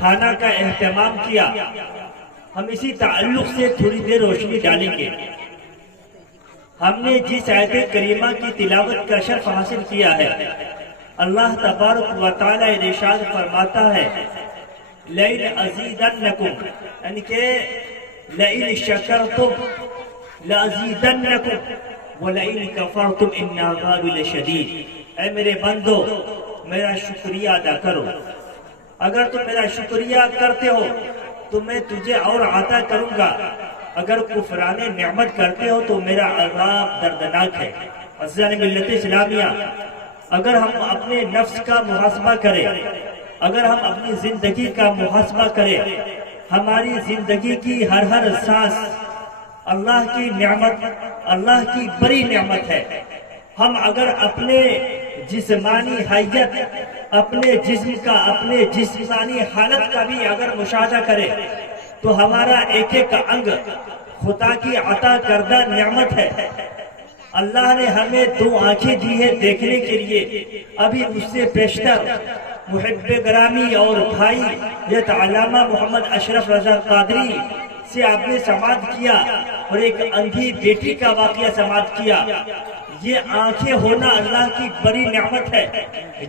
کھانا کا اہتمام کیا، ہم اسی تعلق سے تھوڑی دیر روشنی ڈالیں گے۔ ہم نے جس آیت کریمہ کی تلاوت کا شرف حاصل کیا ہے، اللہ تبارک و تعالی ارشاد فرماتا ہے لَإِنْ أَزِيدَنَّكُمْ، یعنی کہ لَإِنْ شَكَرْتُمْ لَأَزِيدَنَّكُمْ وَلَإِنْ كَفَرْتُمْ إِنَّ عَذَابِي لَشَدِيدٌ۔ اے میرے بندو، میرا شکریہ ادا کرو، اگر تم میرا شکریہ کرتے ہو تو میں تجھے اور عطا کروں گا، اگر کفران نعمت کرتے ہو تو میرا عذاب دردناک ہے۔ عزیزان ملت اسلامیہ، اگر ہم اپنے نفس کا محاسبہ کریں، اگر ہم اپنی زندگی کا محاسبہ کریں، ہماری زندگی کی ہر سانس اللہ کی نعمت، اللہ کی بڑی نعمت ہے۔ ہم اگر اپنے جسمانی حیت، اپنے جسم کا، اپنے جسمانی حالت کا بھی اگر مشاہدہ کریں تو ہمارا ایک ایک انگ خدا کی عطا کردہ نعمت ہے۔ اللہ نے ہمیں دو آنکھیں دی ہے دیکھنے کے لیے۔ ابھی مجھ سے پیشتر محب گرامی اور بھائی یہ علامہ محمد اشرف رضا قادری سے آپ نے سماعت کیا اور ایک اندھی بیٹی کا واقعہ سماعت کیا۔ یہ آنکھیں ہونا اللہ کی بڑی نعمت ہے۔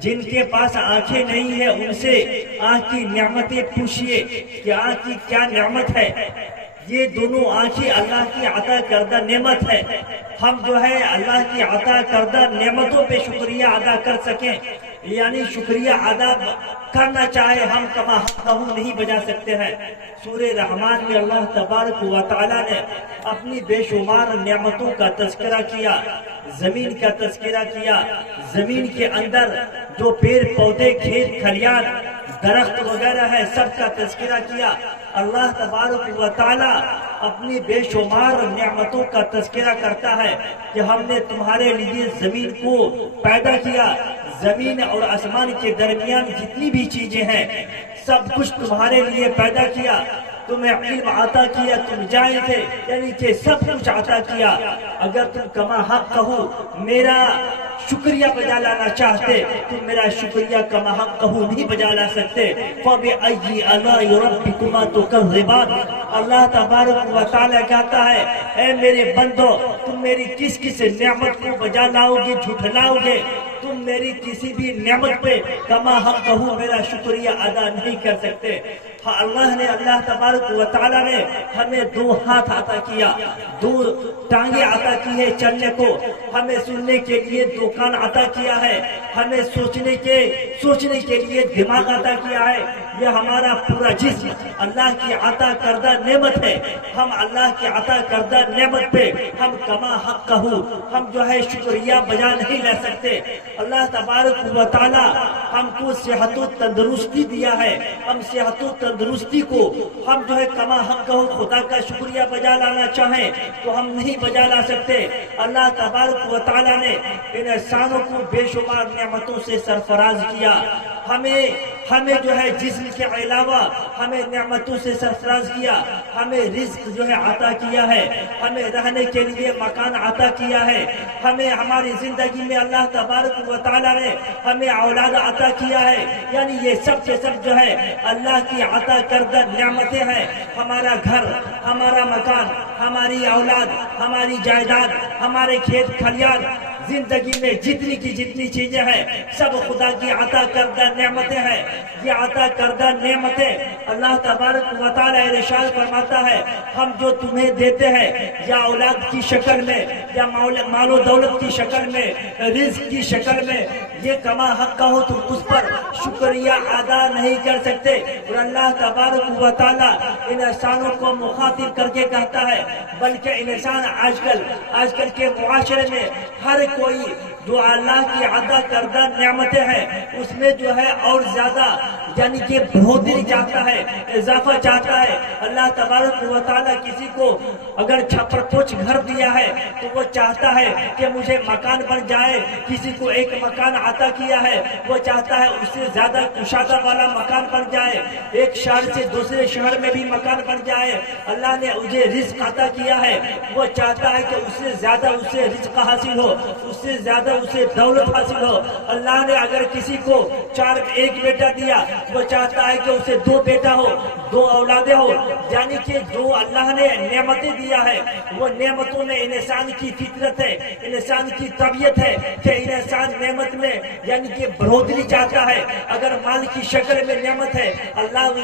جن کے پاس آنکھیں نہیں ہیں ان سے آنکھ کی نعمتیں پوچھئے کہ آنکھ کی کیا نعمت ہے۔ یہ دونوں آنکھیں اللہ کی عطا کردہ نعمت ہے۔ ہم جو ہے اللہ کی عطا کردہ نعمتوں پہ شکریہ ادا کر سکیں، یعنی شکریہ ادا کرنا چاہے ہم کما حقہ نہیں بجا سکتے ہیں۔ سورہ رحمان میں اللہ تبارک و تعالیٰ نے اپنی بے شمار نعمتوں کا تذکرہ کیا، زمین کا تذکرہ کیا، زمین کے اندر جو پیڑ پودے، کھیت کھلیان، درخت وغیرہ ہے، سب کا تذکرہ کیا۔ اللہ تبارک و تعالیٰ اپنی بے شمار نعمتوں کا تذکرہ کرتا ہے کہ ہم نے تمہارے لیے زمین کو پیدا کیا، زمین اور آسمان کے درمیان جتنی بھی چیزیں ہیں سب کچھ تمہارے لیے پیدا کیا، تمہیں علم عطا کیا، تم جائے تھے، یعنی کہ سب کچھ عطا کیا۔ اگر تم کما حق کہو میرا شکریہ بجا لانا چاہتے تو میرا شکریہ کما حق کہو نہیں بجا لا سکتے۔ فَبِأَيِّ آلَاءِ رَبِّكُمَا تُكَذِّبَانِ، اللہ تبارک و تعالیٰ کہتا ہے اے میرے بندو، تم میری کس کس نعمت کو بجا لاؤ گے، جھٹلاؤ گے؟ تم میری کسی بھی نعمت پہ کما حق کہو میرا شکریہ ادا نہیں کر سکتے۔ اللہ تبارک و تعالیٰ نے ہمیں دو ہاتھ عطا کیا، دو ٹانگیں عطا کی ہے چلنے کو، ہمیں سننے کے لیے دو کان عطا کیا ہے، ہمیں سوچنے کے لیے دماغ عطا کیا ہے۔ یہ ہمارا پورا جسم اللہ کی عطا کردہ نعمت ہے۔ ہم اللہ کی عطا کردہ نعمت پہ ہم کما حق کہو ہم جو ہے شکریہ بجا نہیں لے سکتے۔ اللہ تبارک و تعالیٰ ہم کو صحت و تندرستی دیا ہے، ہم صحت و تندرستی کو ہم جو ہے کما حق کہو خدا کا شکریہ بجا لانا چاہیں تو ہم نہیں بجا لا سکتے۔ اللہ تبارک و تعالیٰ نے ان انسانوں کو بے شمار نعمتوں سے سرفراز کیا۔ ہمیں جو ہے جسم کے علاوہ ہمیں نعمتوں سے سرفراز کیا، ہمیں رزق جو ہے عطا کیا ہے، ہمیں رہنے کے لیے مکان عطا کیا ہے، ہمیں ہماری زندگی میں اللہ تبارک و تعالیٰ نے ہمیں اولاد عطا کیا ہے۔ یعنی یہ سب کے سب جو ہے اللہ کی عطا کردہ نعمتیں ہیں۔ ہمارا گھر، ہمارا مکان، ہماری اولاد، ہماری جائیداد، ہمارے کھیت کھلیان، زندگی میں جتنی کی جتنی چیزیں ہیں سب خدا کی عطا کردہ نعمتیں ہیں۔ یہ عطا کردہ نعمتیں اللہ تبارک و تعالیٰ ارشاد فرماتا ہے ہم جو تمہیں دیتے ہیں یا اولاد کی شکل میں یا مال و دولت کی شکل میں، رزق کی شکل میں، یہ کما حق کا ہو تم اس پر شکریہ ادا نہیں کر سکتے۔ اور اللہ تبارک و تعالیٰ ان انسانوں کو مخاطب کر کے کہتا ہے بلکہ انسان آج کل کے معاشرے میں ہر کوئی جو اللہ کی عطا کردہ نعمتیں ہیں اس میں جو ہے اور زیادہ یعنی کہ بڑھوتری چاہتا ہے، اضافہ چاہتا ہے۔ اللہ تبارک و تعالیٰ کسی کو اگر چھپر پوچھ گھر دیا ہے تو وہ چاہتا ہے کہ مجھے مکان بن جائے، کسی کو ایک مکان عطا کیا ہے وہ چاہتا ہے اس سے زیادہ کشادہ والا مکان بن جائے، ایک شہر سے دوسرے شہر میں بھی مکان بن جائے۔ اللہ نے مجھے رزق عطا کیا ہے، وہ چاہتا ہے کہ اس سے زیادہ اسے رزق حاصل ہو، اس سے زیادہ اسے دولت حاصل ہو۔ اللہ نے اگر کسی کو ایک بیٹا دیا وہ چاہتا ہے کہ اسے 2 بیٹا ہو، 2 اولادیں ہو، یعنی کہ جو اللہ نے نعمتیں دیا ہے وہ نعمتوں میں انسان کی فطرت ہے، انسان کی طبیعت ہے کہ انسان نعمت میں یعنی کہ بڑھوتری چاہتا ہے۔ اگر مال کی شکل میں نعمت ہے، اللہ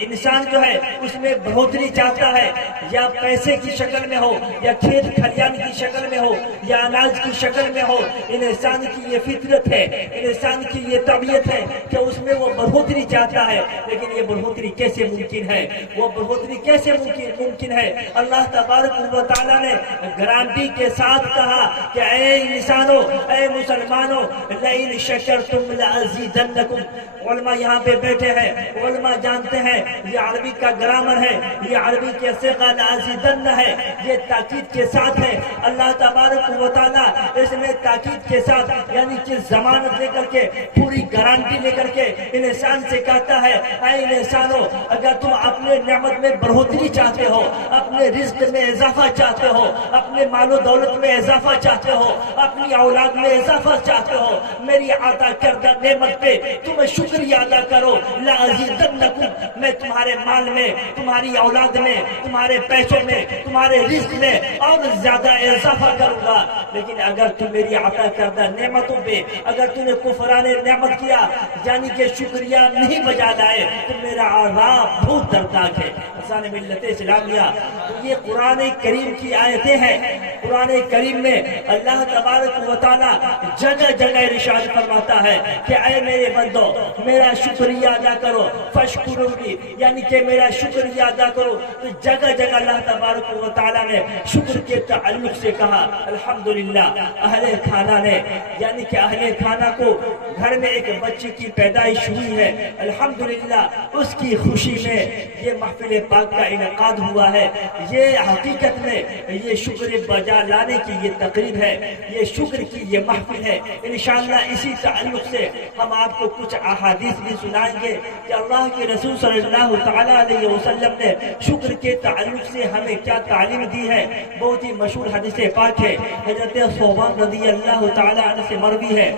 انسان جو ہے اس میں بڑھوتری چاہتا ہے، یا پیسے کی شکل میں ہو، یا کھیت کھلیان کی شکل میں ہو، یا اناج کی شکل میں ہو، انسان کی یہ فطرت ہے، انسان کی یہ طبیعت ہے کہ اس میں وہ بڑھوتری چاہتا ہے۔ لیکن یہ بڑھوتری کیسے ممکن ہے؟ وہ بڑھوتری کیسے ممکن ہے؟ اللہ تبارک و تعالیٰ نے گارنٹی کے ساتھ کہا کہ اے انسانوں، اے مسلمانوں، لئن شکرتم لأزیدنکم۔ علماء یہاں پہ بیٹھے ہیں، علماء جانتے ہیں یہ عربی کا گرامر ہے، یہ عربی کے صیغہ لأزیدن ہے، یہ تاکید کے ساتھ ہے۔ اللہ تبارک و تعالیٰ اس میں تاکید کے ساتھ یعنی کہ ضمانت لے کر کے، پوری گارنٹی لے کر کے انسان سے کہتا ہے اے انسانوں، اگر تم اپنے نعمت میں بڑھوتری چاہتے ہو، اپنے رزق میں اضافہ چاہتے ہو، اپنے مال و دولت میں اضافہ چاہتے ہو، اپنی اولاد میں اضافہ چاہتے ہو، میری عطا کردہ نعمت پہ تم شکریہ ادا کرو، لأزیدنکم، میں تمہارے مال میں، تمہاری اولاد میں، تمہارے پیسوں میں، تمہارے رزق میں اور زیادہ اضافہ کروں گا۔ لیکن اگر تم میری عطا کردہ نعمتوں پہ اگر تم نے کفران نعمت کیا یعنی کہ شکریہ نہیں بجا لائے تو میرا عذاب بہت دردناک ہے۔ انسان ملت اسلامیہ، تو یہ قرآن کریم کی آیتیں ہیں۔ قرآن کریم میں اللہ تبارک و تعالیٰ جگہ جگہ ارشاد فرماتا ہے کہ اے میرے بندو میرا شکریہ ادا کرو، فاشکرونی، یعنی کہ میرا شکریہ ادا کرو۔ تو جگہ جگہ اللہ تبارک و تعالیٰ نے شکر کے تعلق سے کہا۔ الحمدللہ اہل خانہ نے یعنی کہ اہل خانہ کو گھر میں ایک بچے کی پیدائش ہوئی ہے، الحمدللہ اس کی خوشی میں یہ محفل پاک کا انعقاد ہوا ہے۔ یہ حقیقت میں یہ شکر بجا لانے کی یہ تقریب ہے، یہ شکر کی یہ محفل ہے۔ انشاءاللہ اسی تعلق سے ہم آپ کو کچھ احادیث بھی سنائیں گے کہ اللہ کے رسول صلی اللہ تعالیٰ علیہ وسلم نے شکر کے تعلق سے ہمیں کیا تعلیم دی ہے۔ بہت ہی مشہور حدیث پاک ہے، حضرت صوبان رضی اللہ تعالیٰ عنہ سے مروی ہے،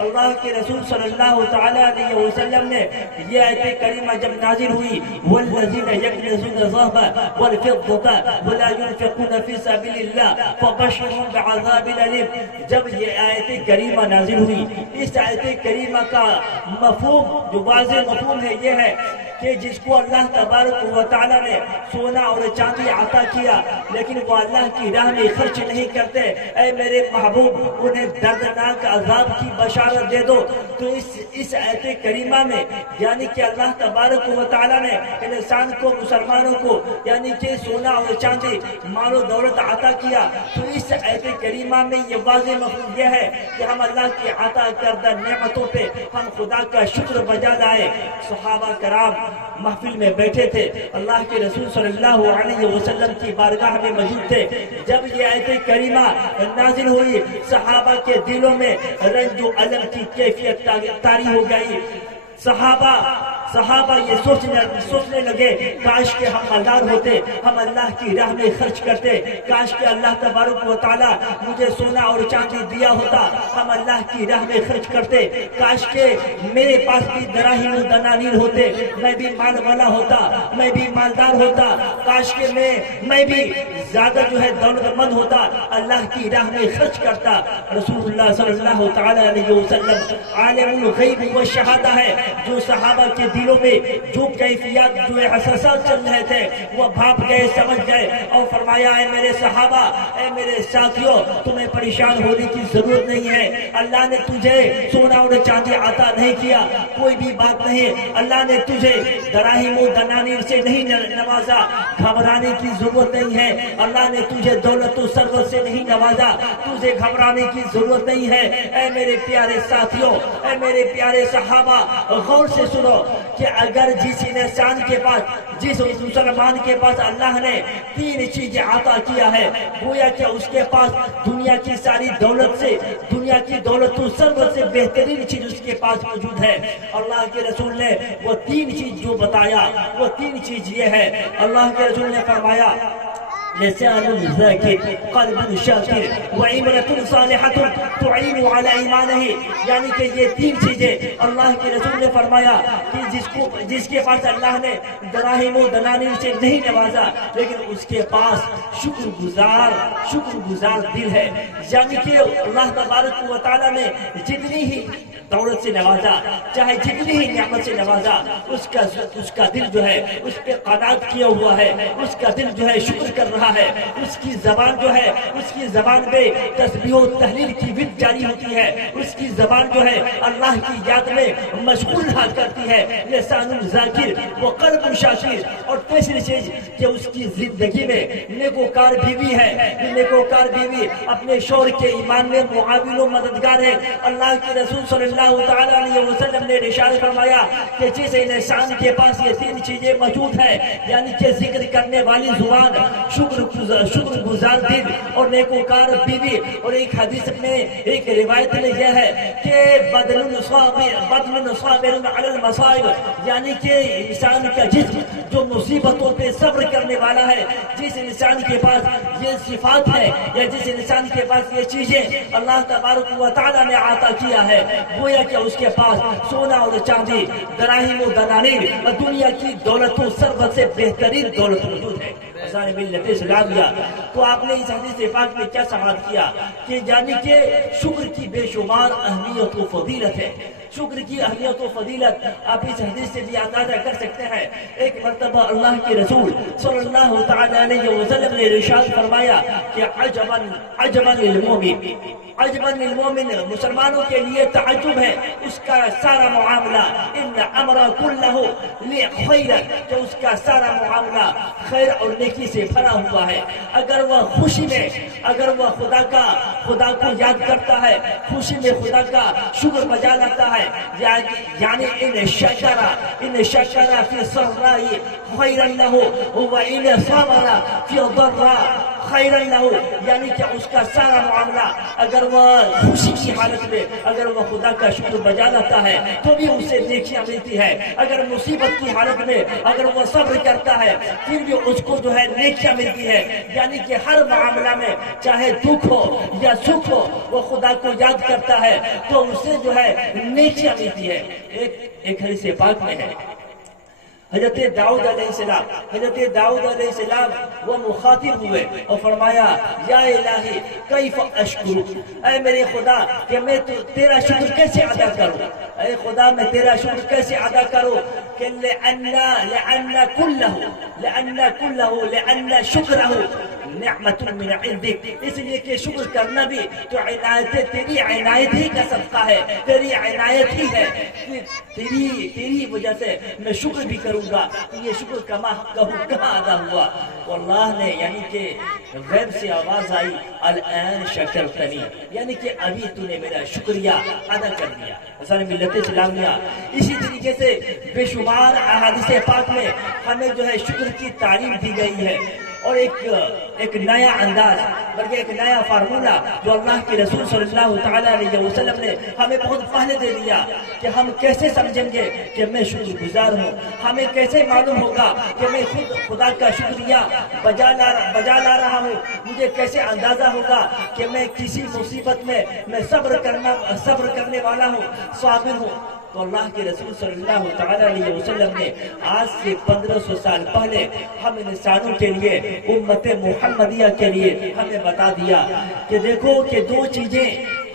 اللہ کے رسول صلی اللہ تعالیٰ علیہ وسلم نے یہ آیت کریمہ جب نازل ہوئی، والذین یکنزون الذهب والفضة ولا ينفقون في سبيل الله فبشرهم بعذاب أليم، جب یہ آیت کریمہ نازل ہوئی، اس آیت کریمہ کا مفہوم جو واضح مفہوم ہے یہ ہے کہ جس کو اللہ تبارک و تعالیٰ نے سونا اور چاندی عطا کیا لیکن وہ اللہ کی راہ میں خرچ نہیں کرتے، اے میرے محبوب انہیں دردناک عذاب کی بشارت دے دو۔ تو اس آیت کریمہ میں یعنی کہ اللہ تبارک و تعالیٰ نے انسان کو، مسلمانوں کو یعنی کہ سونا اور چاندی، مال و دولت عطا کیا۔ تو اس آیت کریمہ میں یہ واضح مفہوم یہ ہے کہ ہم اللہ کی عطا کردہ نعمتوں پہ ہم خدا کا شکر بجا لائے۔ صحابہ کرام محفل میں بیٹھے تھے، اللہ کے رسول صلی اللہ علیہ وسلم کی بارگاہ میں موجود تھے۔ جب یہ آیت کریمہ نازل ہوئی صحابہ کے دلوں میں رنج و الم کی کیفیت طاری ہو گئی۔ صحابہ یہ سوچنے لگے کاش کہ ہم مالدار ہوتے، ہم اللہ کی راہ میں خرچ کرتے، کاش کہ اللہ تبارک و تعالیٰ مجھے سونا اور چاندی دیا ہوتا، ہم اللہ کی راہ میں خرچ کرتے، کاش کہ میرے پاس بھی دراہیم و دنانیر ہوتے، میں بھی مال والا ہوتا، میں بھی مالدار ہوتا، کاش کہ میں بھی زیادہ جو ہے دولت مند ہوتا، اللہ کی راہ میں خرچ کرتا۔ رسول اللہ صلی اللہ تعالیٰ علیہ وسلم عالم الغیب و شہادہ ہے، جو صحابہ کے دلوں میں جو کیفیات، جو احساسات چل رہے تھے وہ بھاپ گئے، سمجھ گئے اور فرمایا اے میرے صحابہ، اے میرے ساتھیوں، تمہیں پریشان ہونے کی ضرورت نہیں ہے۔ اللہ نے تجھے سونا اور چاندی عطا نہیں کیا، کوئی بھی بات نہیں، اللہ نے تجھے دراہیم و دنانیر سے نہیں نوازا، گھبرانے کی ضرورت نہیں ہے۔ اللہ نے تجھے دولت و ثروت سے نہیں نوازا، تجھے گھبرانے کی ضرورت نہیں ہے۔ اے میرے پیارے ساتھیوں، اے میرے پیارے صحابہ، غور سے سنو کہ اگر جس انسان کے پاس، جس مسلمان کے پاس اللہ نے 3 چیزیں عطا کیا ہے، گویا کہ اس کے پاس دنیا کی ساری دولت سے، دنیا کی دولت و ثروت سے بہترین چیز اس کے پاس موجود ہے۔ اللہ کے رسول نے وہ 3 چیز جو بتایا، وہ 3 چیز یہ ہے۔ اللہ کے رسول نے فرمایا لسان ذاكر قلب شاكر وعمرة صالحة تعين على ایمانہ، یعنی کہ یہ تین چیزیں اللہ کے رسول نے فرمایا کہ جس کے پاس اللہ نے دراہم و دنانیر سے نہیں نوازا لیکن اس کے پاس شکر گزار دل ہے، یعنی کہ اللہ تبارک و تعالیٰ نے جتنی ہی دولت سے نوازا، چاہے جتنی ہی نعمت سے نوازا، اس کا دل جو ہے اس پہ قناعت کیا ہوا ہے، اس کا دل جو ہے شکر کر رہا ہے، اس کی زبان جو ہے اس کی زبان پہ تسبیح و تحلیل کی ود جاری ہوتی ہے، اس کی زبان جو ہے اللہ کی یاد میں مشغول رہا کرتی ہے، لسان ذاکر و قلب شاکر۔ اور تیسری چیز کہ اس کی زندگی میں نیکوکار بیوی ہے، نیکوکار بیوی اپنے شوہر کے ایمان میں معاون و مددگار ہے۔ اللہ کے رسول صلی اللہ تعالیٰ علیہ وسلم نے ارشاد فرمایا کہ جس انسان کے پاس یہ تین چیزیں موجود ہیں، یعنی کہ ذکر کرنے والی زبان، شکر گزار دل اور نیکوکار بیوی، اور ایک حدیث میں ایک روایت میں یہ ہے کہ بدن صابر علی المصائب، یعنی کہ انسان کا جسم جو مصیبتوں پہ صبر کرنے والا ہے، جس انسان کے پاس یہ صفات ہے یا جس انسان کے پاس یہ چیزیں اللہ تبارک و تعالیٰ نے عطا کیا ہے، گویا کہ اس کے پاس سونا اور چاندی، دراہم و دنانیر، دنیا کی دولت و ثروت سے بہترین دولت موجود ہے۔ ملت اسلامیہ، تو آپ نے اس حدیث پاک میں کیا سماعت کیا کہ یعنی کہ شکر کی بے شمار اہمیت و فضیلت ہے۔ شکر کی اہمیت و فضیلت آپ اس حدیث سے بھی اندازہ کر سکتے ہیں۔ ایک مرتبہ اللہ کے رسول صلی اللہ تعالی علیہ وسلم نے ارشاد فرمایا کہ عجباً للمومن، مسلمانوں کے لیے تعجب ہے اس کا سارا معاملہ، ان امر کلہ خیر، کہ اس کا سارا معاملہ خیر اور نیکی سے بھرا ہوا ہے۔ اگر وہ خوشی میں، اگر وہ خدا کو یاد کرتا ہے، خوشی میں خدا کا شکر بجا لاتا ہے، یعنی ان شکر فی سراء خیرا لہ وان صبر فی ضراء خیرا لہ، یعنی کہ اس کا سارا معاملہ اگر وہ خوشی کی حالت میں اگر وہ خدا کا شکر بجا لاتا ہے تو بھی اسے نیکیاں ملتی ہے، اگر مصیبت کی حالت میں اگر وہ صبر کرتا ہے پھر بھی اس کو جو ہے نیکیاں ملتی ہے، یعنی کہ ہر معاملہ میں چاہے دکھ ہو یا سکھ ہو وہ خدا کو یاد کرتا ہے تو اسے جو ہے نیکیاں ملتی ہے۔ ایک حدیث پاک میں ہے حضرت داؤد علیہ السلام وہ مخاطب ہوئے اور فرمایا یا الہی کیف اشکرک، اے میرے خدا کہ میں تیرا شکر کیسے ادا کروں، اے خدا میں تیرا شکر کیسے ادا کروں، کہ لأن شکرہ نعمت من عندک، اس لیے کہ شکر کرنا بھی تو تیری عنایت ہی کا صدقہ ہے، تیری عنایت ہی ہے، تیری وجہ سے میں شکر بھی کروں گا، یہ شکر کہاں ادا ہوا؟ واللہ نے یعنی کہ غیب سے آواز آئی الان شکرتنی، یعنی کہ ابھی تو نے میرا شکریہ ادا کر دیا۔ سارے ملت اسلامیہ، اسی طریقے سے بے شمار احادیث پاک میں ہمیں جو ہے شکر کی تعلیم دی گئی ہے، اور ایک نیا انداز بلکہ ایک نیا فارمولہ جو اللہ کے رسول صلی اللہ تعالیٰ علیہ وسلم نے ہمیں بہت پہلے دے دیا کہ ہم کیسے سمجھیں گے کہ میں شکر گزار ہوں، ہمیں کیسے معلوم ہوگا کہ میں خود خدا کا شکریہ بجا لا رہا ہوں، مجھے کیسے اندازہ ہوگا کہ میں کسی مصیبت میں صبر کرنے والا ہوں، صابر ہوں۔ تو اللہ کے رسول صلی اللہ تعالیٰ علیہ وسلم نے آج سے 1500 سال پہلے ہم انسانوں کے لیے، امت محمدیہ کے لیے ہمیں بتا دیا کہ دیکھو کہ دو چیزیں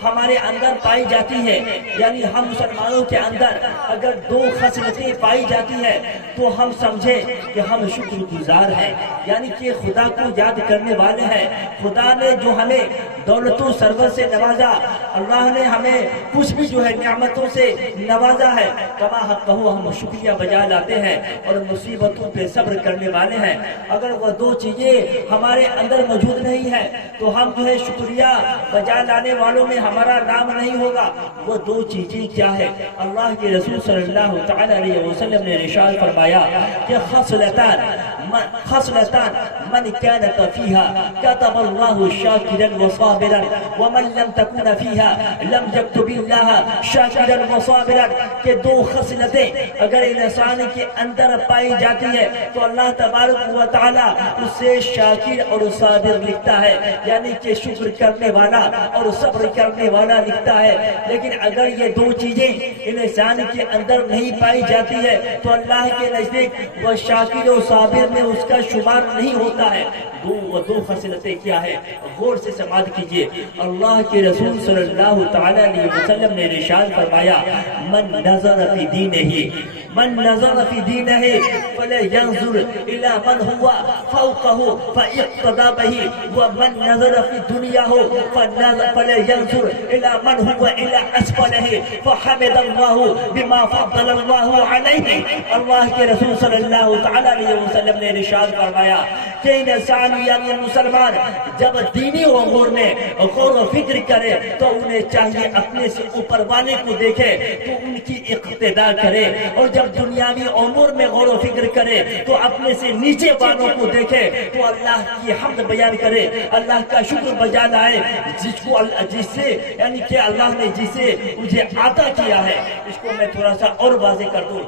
ہمارے اندر پائی جاتی ہے، یعنی ہم مسلمانوں کے اندر اگر دو خصلتیں پائی جاتی ہے تو ہم سمجھیں کہ ہم شکر گزار ہیں، یعنی کہ خدا کو یاد کرنے والے ہیں۔ خدا نے جو ہمیں دولت و ثروت سے نوازا، اللہ نے ہمیں کچھ بھی جو ہے نعمتوں سے نوازا ہے، کما حقہ ہم شکریہ بجا لاتے ہیں اور مصیبتوں پہ صبر کرنے والے ہیں۔ اگر وہ دو چیزیں ہمارے اندر موجود نہیں ہے تو ہم جو ہے شکریہ بجا لانے والوں میں ہمارا نام نہیں ہوگا۔ وہ دو چیزیں کیا ہے؟ اللہ کے رسول صلی اللہ تعالی علیہ وسلم نے ارشاد فرمایا کہ خصلتان خصلتان من كانت فيها كتب الله شاكرا وصابرا ومن لم تكن فيها لم يكتب الله شاكرا وصابرا کہ دو خصلتیں اگر انسان کے اندر پائی جاتی ہے تو اللہ تبارک و تعالی اسے شاکر اور صابر لکھتا ہے، یعنی کہ شکر کرنے والا اور صبر کرنے والا لکھتا ہے۔ لیکن اگر یہ دو چیزیں انسان کے اندر نہیں پائی جاتی ہے تو اللہ کے نزدیک وہ شاکر و صابر میں اس کا شمار نہیں ہوتا ہے۔ دو خصلتیں کیا ہے؟ غور سے سماعت کیجئے۔ اللہ کے رسول صلی اللہ تعالی علیہ وسلم نے ارشاد فرمایا من نظر فی دینہ فلینظر الی من هو فوقہ فاقتدی بہ ومن نظر فی دنیاہ فلینظر الی من هو الی اسفلہ فحمد اللہ بما فضل اللہ علیہ۔ اللہ کے رسول صلی اللہ تعالی علیہ وسلم نے ارشاد فرمایا کہ انسان یعنی مسلمان جب دینی امور میں غور و فکر کرے تو انہیں چاہیے اپنے سے اوپر والے کو دیکھے تو ان کی اقتداء کرے، اور جب دنیاوی امور میں غور و فکر کرے تو اپنے سے نیچے والوں کو دیکھے تو اللہ کی حمد بیان کرے، اللہ کا شکر بجا لائے جس سے یعنی کہ اللہ نے جسے مجھے عطا کیا ہے۔ اس کو میں تھوڑا سا اور واضح کر دوں،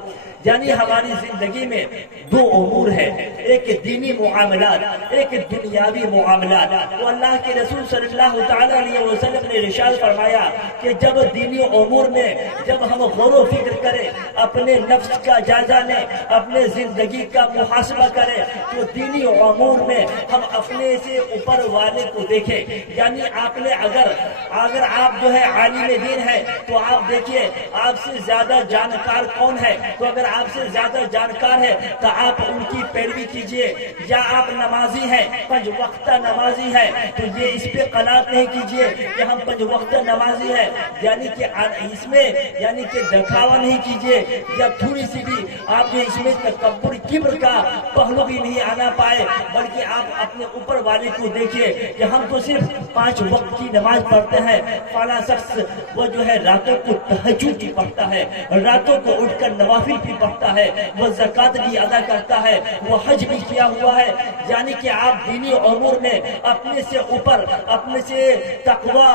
یعنی ہماری زندگی میں دو امور ہیں، ایک دینی معاملات، ایک دنیاوی معاملات۔ تو اللہ کے رسول صلی اللہ تعالی علیہ وسلم نے ارشاد فرمایا کہ جب دینی امور میں جب ہم غور و فکر کریں، اپنے نفس کا جائزہ لیں، اپنے زندگی کا محاسبہ کریں تو دینی امور میں ہم اپنے سے اوپر والے کو دیکھیں۔ یعنی آپ نے اگر آپ جو ہے عالم دین ہے تو آپ دیکھیے آپ سے زیادہ جانکار کون ہے، تو اگر آپ سے زیادہ جانکار ہے تو آپ ان کی پیروی کیجئے۔ یا آپ نمازی ہیں، 5 وقتہ نمازی ہے تو یہ اس پہ قناعت نہیں کیجئے کہ ہم 5 وقتہ نمازی ہیں، یعنی کہ اس میں یعنی کہ دکھاوا نہیں کیجئے، یا تھوڑی سی بھی آپ جو اس میں تکبر کبر کا پہلو بھی نہیں آنا پائے، بلکہ آپ اپنے اوپر والے کو دیکھیے کہ ہم تو صرف 5 وقت کی نماز پڑھتے ہیں، فلاں شخص وہ جو ہے راتوں کو تہجد بھی پڑھتا ہے، راتوں کو اٹھ کر نوافل بھی پڑھتا ہے، وہ زکوٰۃ بھی ادا کرتا ہے، وہ حج بھی کیا ہوا ہے۔ یعنی کہ آپ دینی امور میں اپنے سے اوپر، اپنے سے تقوی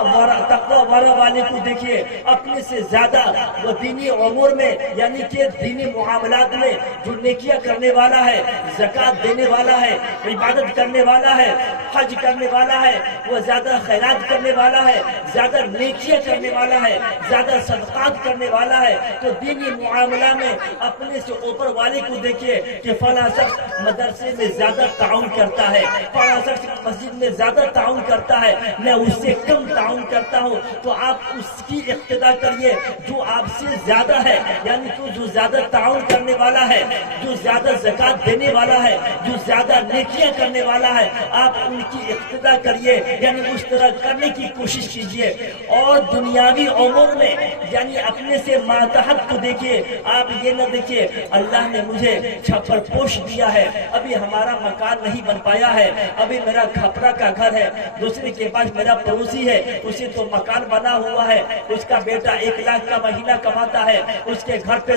ورع والے کو دیکھیے، اپنے سے زیادہ وہ دینی امور میں یعنی کہ دینی معاملات میں جو نیکیاں کرنے والا ہے، زکوٰۃ دینے والا ہے، عبادت کرنے والا ہے، حج کرنے والا ہے، وہ زیادہ خیرات کرنے والا ہے، زیادہ نیکیاں کرنے والا ہے، زیادہ صدقات کرنے والا ہے، تو دینی معاملہ میں اپنے سے اوپر والے کو دیکھیے کہ فلاں شخص مدرسے میں زیادہ تعاون کرتا ہے، فلاں شخص مسجد میں زیادہ تعاون کرتا ہے، میں اس سے کم تعاون کرتا ہوں، تو آپ اس کی اقتداء کریے جو آپ سے زیادہ ہے، یعنی کہ جو زیادہ تعاون کرنے والا ہے، جو زیادہ زکوٰۃ دینے والا ہے، جو زیادہ نیکیاں کرنے والا ہے، آپ ان کی اقتداء کریے، یعنی اس طرح کرنے کی کوشش کیجیے۔ اور دنیاوی امور میں یعنی اپنے سے ماتحت کو دیکھیے، آپ یہ نہ دیکھیے اللہ نے مجھے چھپر پوش دیا ہے، ابھی ہمارا مکان نہیں بن پایا ہے، ابھی میرا کھپرا کا گھر ہے، دوسرے کے پاس میرا پڑوسی ہے اسے تو مکان بنا ہوا ہے، اس کا بیٹا 1 لاکھ کا مہینہ کماتا ہے، اس کے گھر پہ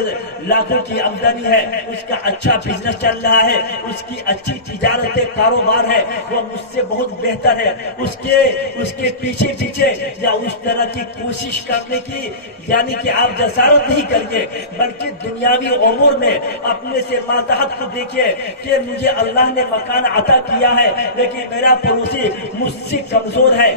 لاکھوں کی آمدنی ہے، اس کا اچھا بزنس چل رہا ہے، اس کی اچھی تجارت کاروبار ہے، وہ مجھ سے بہت بہتر ہے، اس کے پیچھے یا اس طرح کی کوشش کرنے کی یعنی کہ آپ جسارت نہیں کریے، بلکہ دنیاوی امور میں اپنے سے ماتحت کو دیکھیے کہ مجھے اللہ نے مکان عطا کیا ہے لیکن میرا پڑوسی مجھ سے کمزور ہے،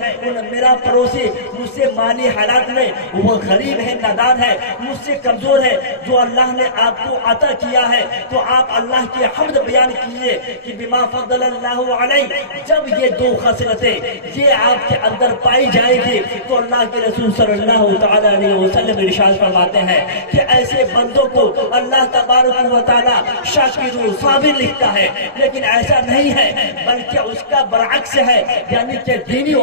میرا پڑوسی مجھ سے مالی حالات میں وہ غریب ہے، نادار ہے، مجھ سے کمزور ہے، جو اللہ نے آپ کو عطا کیا ہے تو آپ اللہ کی حمد بیان کیجئے کہ بما فضل اللہ علیہ۔ جب یہ 2 خصلتیں یہ آپ کے اندر پائی جائے گی تو اللہ کے رسول صلی اللہ تعالی علیہ وسلم ارشاد فرماتے ہیں کہ ایسے بندوں کو اللہ تبارک و تعالی شاکر و صابر لکھتا ہے، لیکن ایسا نہیں ہے بلکہ اس کا برعکس ہے، یعنی کہ دینی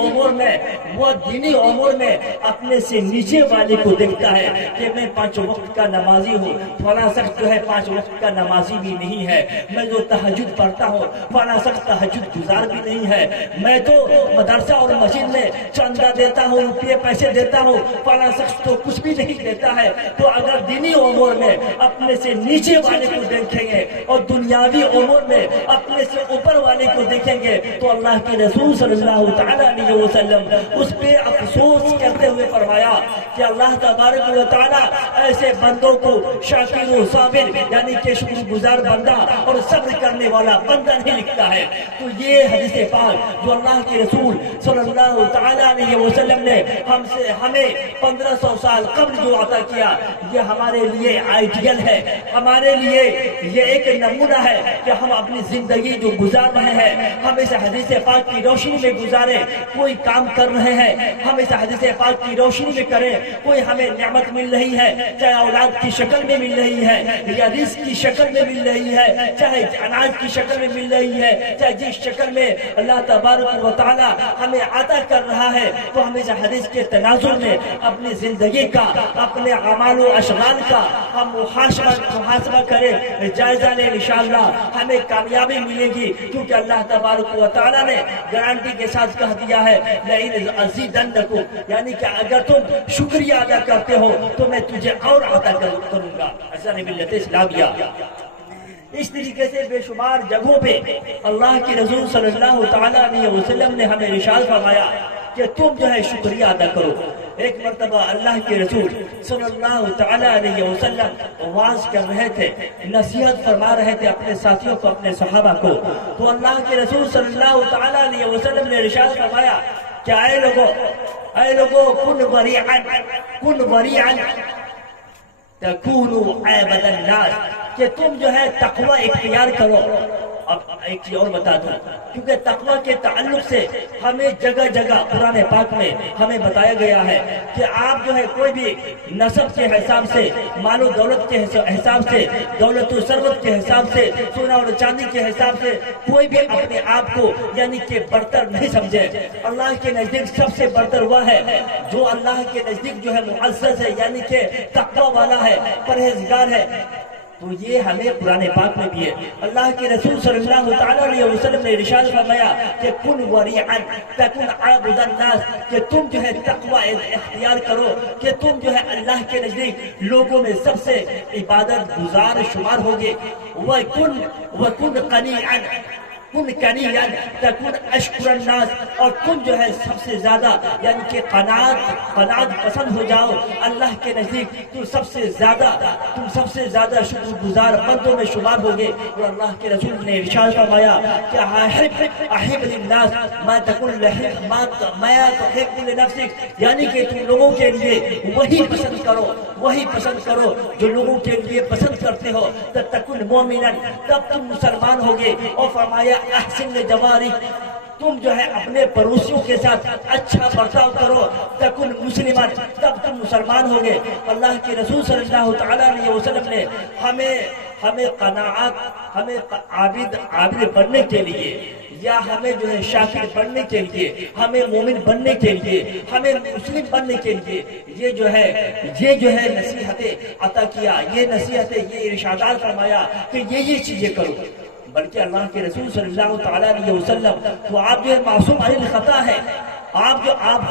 امور میں اپنے سے نیچے والے کو دیکھتا ہے کہ میں 5 وقت کا نمازی ہوں، فلاں شخص جو ہے 5 وقت کا نمازی بھی نہیں ہے، میں جو تہجد پڑھتا ہوں فلاں شخص تہجد گزار بھی نہیں ہے، میں تو مدرسہ اور مسجد میں چندہ دیتا ہوں، روپیے پیسے دیتا ہوں، فلاں شخص تو کچھ بھی نہیں دیتا ہے۔ تو اگر دینی امور میں اپنے سے نیچے والے کو دیکھیں گے اور دنیاوی امور دور میں اپنے سے اوپر والے کو دیکھیں گے تو اللہ کے رسول صلی اللہ تعالیٰ علیہ وسلم اس پہ افسوس کرتے ہوئے فرمایا کہ اللہ تبارک و تعالیٰ ایسے بندوں کو شاکر و صابر یعنی کہ شکر گزار بندہ اور صبر کرنے والا بندہ نہیں لکھتا ہے۔ تو یہ حدیث پاک جو اللہ کے رسول صلی اللہ تعالیٰ علیہ وسلم نے ہمیں 1500 سال قبل جو عطا کیا، یہ ہمارے لیے آئیڈیل ہے، ہمارے لیے یہ ایک نمونہ ہے کہ ہم اپنی زندگی جو گزار رہے ہیں ہم اس حدیث پاک کی روشنی میں گزاریں۔ کوئی کام کر رہے ہیں ہم اس حدیث پاک کی روشنی میں کریں۔ کوئی ہمیں نعمت مل رہی ہے، چاہے اولاد کی شکل میں مل رہی ہے یا رزق کی شکل میں مل رہی ہے، چاہے اناج کی شکل میں مل رہی ہے، چاہے جس شکل میں اللہ تبارک و تعالی ہمیں عطا کر رہا ہے، تو ہم اس حدیث کے تناظر میں اپنی زندگی کا، اپنے اعمال و اشغال کا ہم محاسبہ کریں، جائزہ لیں، انشاءاللہ ہمیں کامیابی ملے گی، کیونکہ اللہ تبارک و تعالی نے گارنٹی کے ساتھ کہہ دیا ہے لئن ازیدنکم، یعنی کہ اگر تم شکریہ ادا کرتے ہو تو میں تجھے اور عطا کروں گا۔ عزیزان ملت اسلامیہ، اس طریقے سے بے شمار جگہوں پہ اللہ کے رسول صلی اللہ تعالیٰ علیہ وسلم نے ہمیں ارشاد فرمایا کہ تم جو ہے شکریہ ادا کرو۔ ایک مرتبہ اللہ کے رسول صلی اللہ تعالیٰ علیہ وسلم واعظ کر رہے تھے، نصیحت فرما رہے تھے اپنے ساتھیوں کو، اپنے صحابہ کو، تو اللہ کے رسول صلی اللہ تعالیٰ علیہ وسلم نے ارشاد فرمایا کہ اے لوگو کن وریعا تکونوا عابد الناس، کہ تم جو ہے تقوی اختیار کرو۔ اب ایک چیز اور بتا دوں، کیونکہ تقوی کے تعلق سے ہمیں جگہ جگہ قرآن پاک میں ہمیں بتایا گیا ہے کہ آپ جو ہے کوئی بھی نسب کے حساب سے، مال و دولت کے حساب سے، دولت و ثروت کے حساب سے، سونا اور چاندی کے حساب سے کوئی بھی اپنے آپ کو یعنی کہ برتر نہیں سمجھے۔ اللہ کے نزدیک سب سے برتر وہ ہے جو اللہ کے نزدیک جو ہے معزز ہے، یعنی کہ تقوی والا ہے، پرہیزگار ہے۔ تو یہ ہمیں قرآن پاک میں بھی ہے۔ اللہ کے رسول صلی اللہ تعالیٰ علیہ وسلم نے ارشاد فرمایا کہ کن وریعا تکن عابد الناس، کہ تم جو ہے تقوی اختیار کرو، کہ تم جو ہے اللہ کے نزدیک لوگوں میں سب سے عبادت گزار شمار ہوگے۔ وَكُنْ قَنِيعًا کن کنیعا تکن اشکر الناس، اور تم جو ہے سب سے زیادہ یعنی کہ قناعت پسند ہو جاؤ اللہ کے نزدیک، تم سب سے زیادہ شکر گزار بندوں میں شمار ہوگے۔ اور اللہ کے رسول نے ارشاد فرمایا کہ احب للناس ما تکن تحب لنفسک، یعنی کہ تم لوگوں کے لیے وہی پسند کرو جو لوگوں کے لیے پسند کرتے ہو، تکن مومنا، تب تم مسلمان ہوگے۔ اور فرمایا احسن لجوارک، تم جو ہے اپنے پڑوسیوں کے ساتھ اچھا برتاؤ کرو، تکن مسلمان، تب تم مسلمان ہوگے۔ اللہ کے رسول صلی اللہ تعالیٰ علیہ وسلم نے ہمیں قناعت، ہمیں عابد بننے کے لیے، یا ہمیں جو ہے شاکر بننے کے لیے، ہمیں مومن بننے کے لیے، ہمیں مسلم بننے کے لیے یہ جو ہے نصیحتیں عطا کیا، یہ نصیحتیں، یہ ارشادات فرمایا کہ یہ چیزیں کرو۔ بلکہ اللہ کے رسول صلی اللہ تعالیٰ علیہ وسلم تو آپ جو ہے معصوم عن الخطا ہے، آپ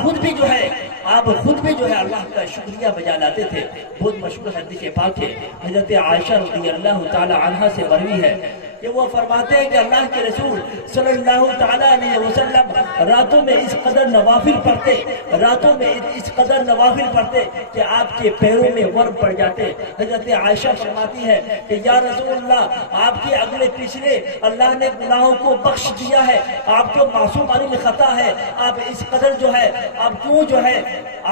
خود بھی جو ہے اللہ کا شکریہ بجا لاتے تھے۔ بہت مشہور حدیث پاک ہے، حضرت عائشہ رضی اللہ تعالیٰ عنہا سے مروی ہے کہ وہ فرماتے ہیں کہ اللہ کے رسول صلی اللہ تعالیٰ علیہ وسلم راتوں میں اس قدر نوافل پڑھتے کہ آپ کے پیروں میں ورم پڑ جاتے۔ حضرت عائشہ فرماتی ہے کہ یا رسول اللہ، آپ کے اگلے پچھلے اللہ نے گناہوں کو بخش دیا ہے، آپ کو معصوم عن الخطا ہے، آپ اس قدر جو ہے آپ کیوں جو ہے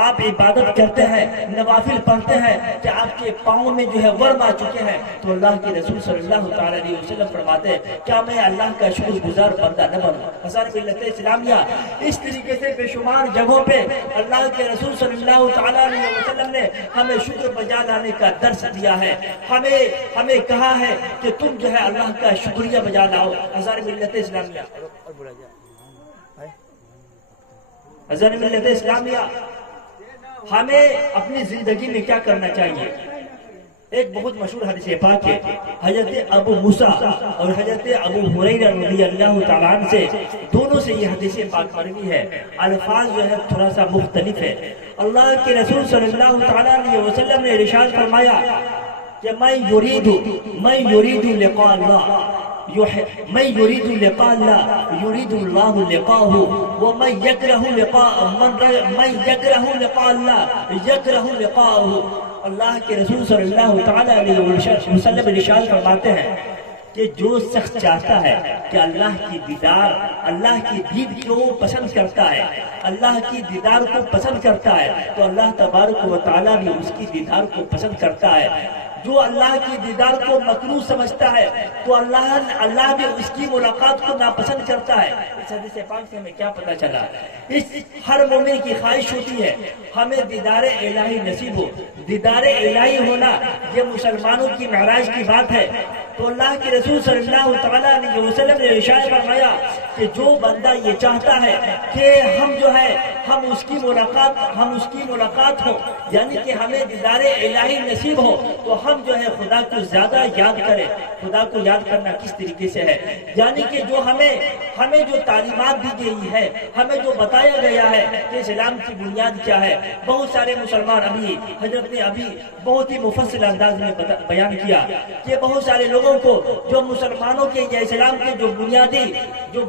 آپ عبادت کرتے ہیں، نوافل پڑھتے ہیں کہ آپ کے پاؤں میں جو ہے ورم آ چکے ہیں؟ تو اللہ کے رسول صلی اللہ تعالیٰ علیہ وسلم فرماتے ہیں کیا میں اللہ کا شکر گزار بندہ نہ بنوں؟ حضرات ملت اسلامیہ، اس طریقے سے بے شمار جگہوں پہ اللہ کے رسول صلی اللہ تعالیٰ علیہ وسلم نے ہمیں شکر بجا لانے کا درس دیا ہے، ہمیں کہا ہے کہ تم جو ہے اللہ کا شکریہ بجا لاؤ۔ حضرات ملت اسلامیہ، حضرات ملت اسلامیہ، ہمیں اپنی زندگی میں کیا کرنا چاہیے؟ ایک بہت مشہور حدیث پاک ہے، حضرت ابو موسیٰ اور حضرت ابو ہریرہ رضی اللہ تعالیٰ عنہ سے، دونوں سے یہ حدیث پاک مروی ہے۔ الفاظ جو ہے تھوڑا سا مختلف ہے۔ اللہ کے رسول صلی اللہ تعالیٰ علیہ وسلم نے ارشاد فرمایا کہ میں یرید لقاء اللہ، من يريد لقاء الله يريد الله لقاءه ومن يكره لقاء الله يكره لقاءه. اللہ کے رسول صلی اللہ تعالیٰ علیہ وسلم ارشاد فرماتے ہیں کہ جو شخص چاہتا ہے کہ اللہ کی دیدار، اللہ کی دید کو پسند کرتا ہے، اللہ کی دیدار کو پسند کرتا ہے، تو اللہ تبارک و تعالیٰ بھی اس کی دیدار کو پسند کرتا ہے. جو اللہ کی دیدار کو مکروہ سمجھتا ہے تو اللہ بھی اس کی ملاقات کو ناپسند کرتا ہے. اس حدیث پاک سے ہمیں کیا پتہ چلا؟ ہر مومن کی خواہش ہوتی ہے ہمیں دیدار الہی نصیب ہو. دیدار الہی ہونا یہ مسلمانوں کی معراج کی بات ہے. تو اللہ کے رسول صلی اللہ تعالیٰ علیہ وسلم نے ارشاد فرمایا کہ جو بندہ یہ چاہتا ہے کہ ہم اس کی ملاقات ہو، یعنی کہ ہمیں دیدار الہی نصیب ہو، تو ہم خدا کو زیادہ یاد کریں. خدا کو یاد کرنا کس طریقے سے ہے؟ یعنی کہ جو ہمیں جو تعلیمات دی گئی ہے، ہمیں جو بتایا گیا ہے کہ اسلام کی بنیاد کیا ہے. بہت سارے مسلمان حضرت نے ابھی بہت ہی مفصل انداز میں بیان کیا کہ بہت سارے لوگوں کو جو مسلمانوں کے یا اسلام کے جو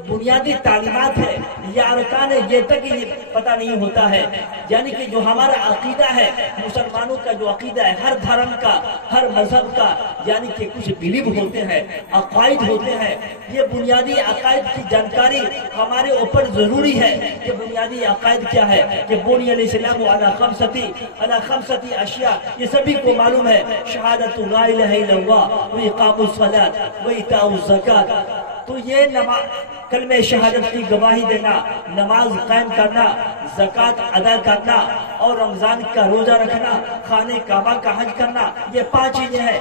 بنیادی تعلیمات ہے یا ارکان ہے یہ تک یہ پتہ نہیں ہوتا ہے. یعنی کہ جو ہمارا عقیدہ ہے، مسلمانوں کا جو عقیدہ ہے، ہر دھرم کا، ہر مذہب کا، یعنی کہ کچھ بلیو ہوتے ہیں، عقائد ہوتے ہیں. یہ بنیادی عقائد کی جانکاری ہمارے اوپر ضروری ہے کہ بنیادی عقائد کیا ہے. کہ بنی الاسلام علی خمسۃ اشیاء، یہ سبھی کو معلوم ہے. شہادت لا الہ الا اللہ و اقام الصلاۃ و ایتاء الزکات. تو یہ کلمہ شہادت کی گواہی دینا، نماز قائم کرنا، زکوٰۃ ادا کرنا اور رمضان کا روزہ رکھنا، خانہ کعبہ کا حج کرنا، یہ 5 چیزیں ہیں.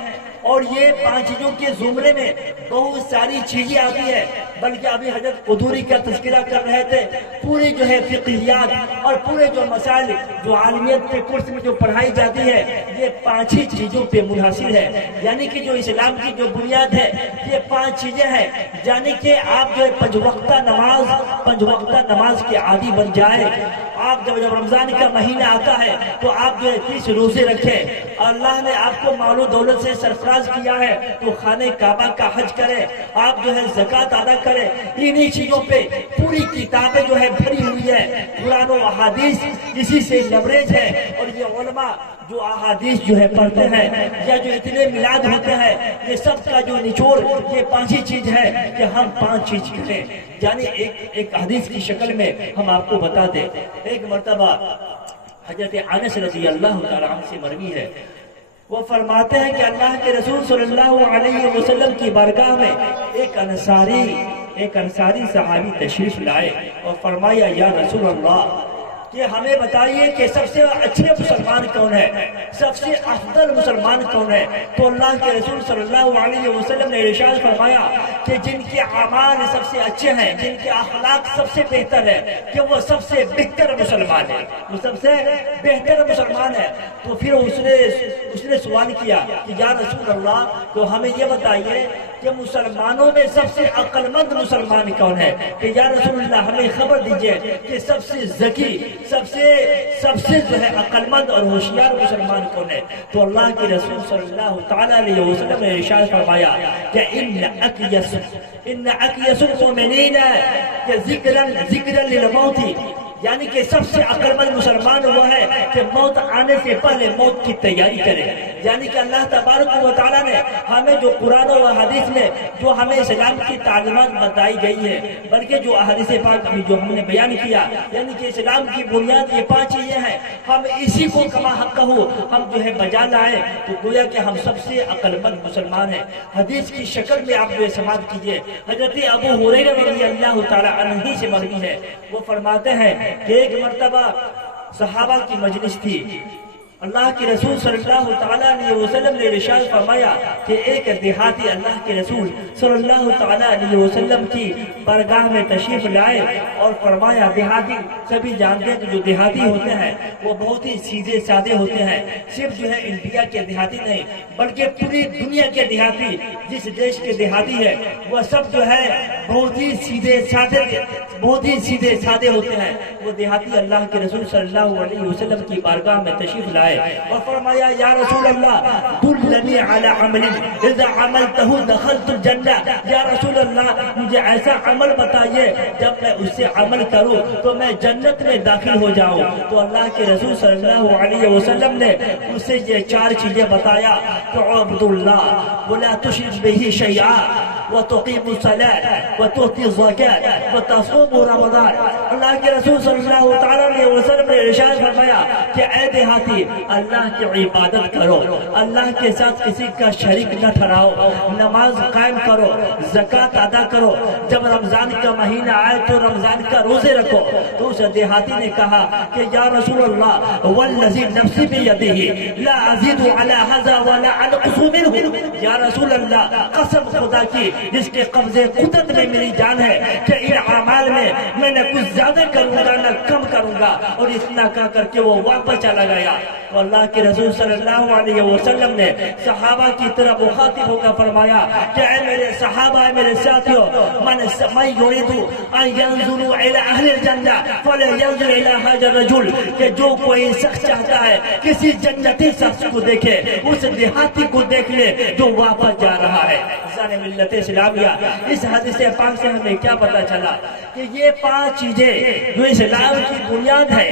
اور یہ 5 چیزوں کے زمرے میں بہت ساری چیزیں آتی ہیں. بلکہ ابھی حضرت قدوری کا تذکرہ کر رہے تھے. پوری فقہیات اور پورے جو مسائل جو عالمیت کے کورس میں جو پڑھائی جاتی ہے یہ 5 ہی چیزوں پہ منحصر ہے. یعنی کہ جو اسلام کی جو بنیاد ہے یہ 5 چیزیں ہیں. یعنی کہ آپ 5 وقتہ نماز کے عادی بن جائے. آپ جب رمضان کا مہینہ آتا ہے تو آپ 30 روزے رکھیں. اللہ نے آپ کو مال و دولت سے سرفراز کیا ہے تو خانہ کعبہ کا حج کریں. آپ زکوٰۃ ادا کریں. انہی چیزوں پہ پوری کتابیں بھری ہوئی ہے. قرآن و احادیث اسی سے لیوریج ہے. اور یہ علماء جو احادیث پڑھتے ہیں یا جو اتنے میلاد ہوتے ہیں، یہ سب کا جو نچوڑ یہ 5 ہی چیز ہے کہ ہم 5 چیز کریں. یعنی ایک حدیث کی شکل میں ہم آپ کو بتا دیں. ایک مرتبہ حضرت انس رضی اللہ تعالیٰ عنہ سے مروی ہے، وہ فرماتے ہیں کہ اللہ کے رسول صلی اللہ علیہ وسلم کی بارگاہ میں ایک انصاری صحابی تشریف لائے اور فرمایا یا رسول اللہ کہ ہمیں بتائیے کہ سب سے اچھے مسلمان کون ہے، سب سے افضل مسلمان کون ہے. تو اللہ کے رسول صلی اللہ علیہ وسلم نے ارشاد فرمایا کہ جن کے اعمال سب سے اچھے ہیں، جن کے اخلاق سب سے بہتر ہے، کہ وہ سب سے بہتر مسلمان ہے، وہ سب سے بہتر مسلمان ہے. تو پھر اس نے سوال کیا کہ یا رسول اللہ تو ہمیں یہ بتائیے کہ مسلمانوں میں سب سے عقل مند مسلمان کون ہے. کہ یا رسول اللہ ہمیں خبر دیجئے کہ سب سے ذکی، سب سے عقل مند اور ہوشیار مسلمان کون ہے. تو اللہ کے رسول صلی اللہ تعالیٰ علیہ وسلم نے ارشاد فرمایا کہ ان اقیس المؤمنین کہ ذکرا للموت، یعنی کہ سب سے عقل مند مسلمان وہ ہے کہ موت آنے سے پہلے موت کی تیاری کرے. یعنی کہ اللہ تبارک و تعالیٰ نے ہمیں جو قرآن و حدیث میں جو ہمیں اسلام کی تعلیمات بتائی گئی ہے، بلکہ جو احادیث پاک جو ہم نے بیان کیا، یعنی کہ اسلام کی بنیاد یہ 5 چیزیں ہیں. ہم اسی کو کما حق ہو ہم بجا لائیں تو گویا کہ ہم سب سے عقل مند مسلمان ہیں. حدیث کی شکل میں آپ سماعت کیجئے. حضرت ابو ہریرہ رضی اللہ تعالیٰ عنہ سے مروی ہے، وہ فرماتے ہیں کہ ایک مرتبہ صحابہ کی مجلس تھی. اللہ کے رسول صلی اللہ تعالیٰ علیہ وسلم نے ارشاد فرمایا کہ ایک دیہاتی اللہ کے رسول صلی اللہ تعالیٰ علیہ وسلم کی بارگاہ میں تشریف لائے اور فرمایا، دیہاتی سبھی جانتے ہیں کہ جو دیہاتی ہوتے ہیں وہ بہت ہی سیدھے سادے ہوتے ہیں. صرف انڈیا کے دیہاتی نہیں بلکہ پوری دنیا کے دیہاتی، جس دیش کے دیہاتی ہے وہ سب بہت ہی سیدھے سادے ہوتے ہیں. وہ دیہاتی اللہ کے رسول صلی اللہ علیہ وسلم کی بارگاہ میں تشریف لائے لائے اور فرمایا یا رسول اللہ دلنی علی عمل اذا عملته دخلت الجنہ، یا رسول اللہ مجھے ایسا عمل بتائیے جب میں اس سے عمل کروں تو میں جنت میں داخل ہو جاؤں۔ تو اللہ کے رسول صلی اللہ علیہ وسلم نے اسے یہ 4 چیزیں بتایا تو عبد اللہ ولا تشرک به شیئا وتقیم الصلاة وتؤتی الزکاة وتصوم رمضان۔ اللہ کے رسول صلی اللہ علیہ وسلم نے ارشاد فرمایا کہ اے دیہاتی اللہ کی عبادت کرو، اللہ کے ساتھ کسی کا شریک نہ ٹھہراؤ، نماز قائم کرو، زکوٰۃ ادا کرو، جب رمضان کا مہینہ آئے تو رمضان کا روزے رکھو۔ تو اس دیہاتی نے کہا کہ یا رسول اللہ والذی نفسی بیدہ لا ازید علی ھذا ولا انقص منہ، یا رسول اللہ قسم خدا کی جس کے قبضے قدرت میں میری جان ہے کہ ان اعمال میں نہ کچھ زیادہ کروں گا نہ کم کروں گا۔ اور اتنا کہہ کر کے وہ واپس چلا گیا۔ تو اللہ کے رسول صلی اللہ علیہ وسلم نے صحابہ کی طرف مخاطب ہو کر فرمایا کہ اے میرے صحابہ، اے میرے ساتھیوں، من یرید ان ينظر الى اہل الجنہ فلا ينظر الى هذا الرجل، کہ جو کوئی شخص چاہتا ہے کسی جنتی شخص کو دیکھے اس دیہاتی کو دیکھ لے جو واپس جا رہا ہے۔ ملت اسلامیہ، اس حدیث پاک سے ہمیں کیا پتا چلا کہ یہ 5 چیزیں جو اسلام کی بنیاد ہے،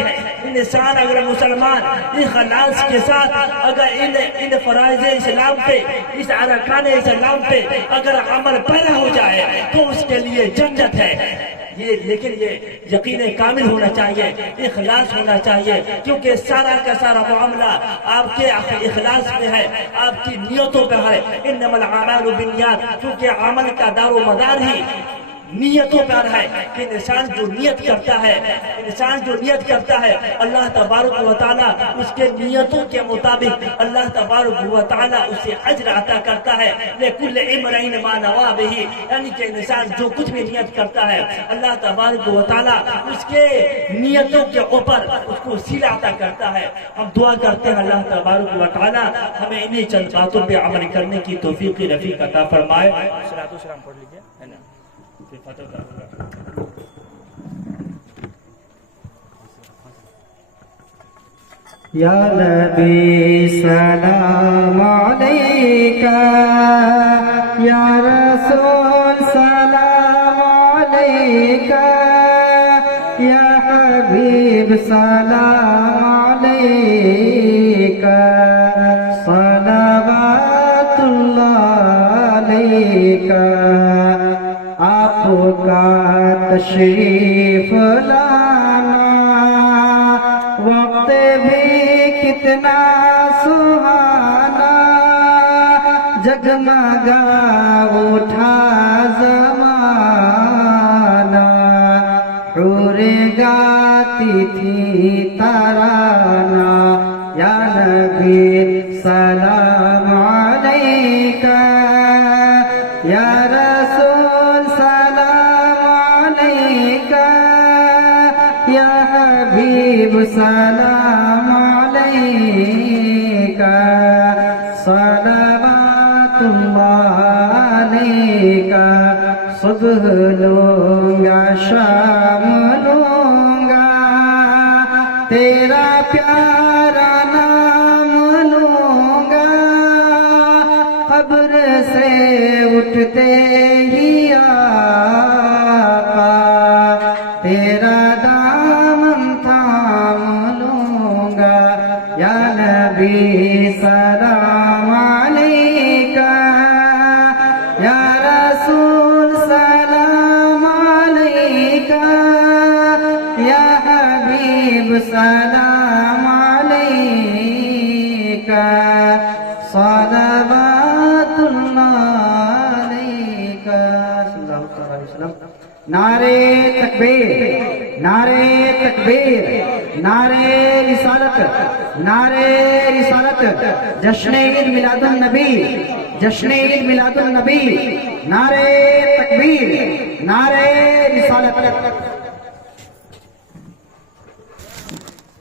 انسان اگر مسلمان اخلاص کے ساتھ اگر ان فرائض اسلام پہ، اس ارکان اسلام پہ اگر عمل پیرا ہو جائے تو اس کے لیے جنت ہے۔ لیکن یہ یقین کامل ہونا چاہیے، اخلاص ہونا چاہیے، کیونکہ سارا کا سارا معاملہ آپ کے اخلاص میں ہے، آپ کی نیتوں پہ ہے۔ انما الاعمال بالنیات، کیونکہ عمل کا دار و مدار ہی نیتوں پر ہے کہ انسان جو نیت کرتا ہے اللہ تبارک و تعالیٰ اس کے نیتوں کے مطابق اللہ تبارک و تعالیٰ اسے اجر عطا کرتا ہے۔ لِكُلِّ امرئ مَا نَوَىٰ بِهِ، یعنی کہ انسان جو کچھ بھی نیت کرتا ہے اللہ تبارک و تعالیٰ اس کے نیتوں کے اوپر اس کو صلہ عطا کرتا ہے۔ ہم دعا کرتے ہیں اللہ تبارک و تعالیٰ ہمیں انہی چند باتوں پہ عمل کرنے کی توفیق رفیق عطا فرمائے۔ صلاۃ و سلام پڑھ لیجیے، ہے نا؟ یا نبی سلام علیکہ، یا رسول سلام علیکہ، یا حبیب سلام علیکہ، صلوات اللہ علیکہ۔ آپ کا تشریف لانا وقت بھی کتنا سہانا، جگمگا اٹھا زمانہ، حور گاتی تھی ترانہ۔ یا نبی سلام علیکہ، یا رسول سلام علیکہ، یا حبیب سلام علیکہ، صلوات اللہ علیکہ۔ صبح لوں گا شام لوں گا، تیرا پیارا نام لوں گا، قبر سے اٹھتے ہی آقا تیرا دامن تھام لوں گا۔ یا نبی سلام علیکہ، یا رسول سلام علیکہ، یا حبیب سلام علیکہ، صلوات اللہ علیکہ۔ صلی اللہ علیہ وسلم۔ نعرہ تکبیر، نعرہ تکبیر، نعرہ رسالت، نعرہ رسالت، جشن عید میلاد النبی، جشن عید میلاد النبی، نعرہ تکبیر، نعرہ رسالت۔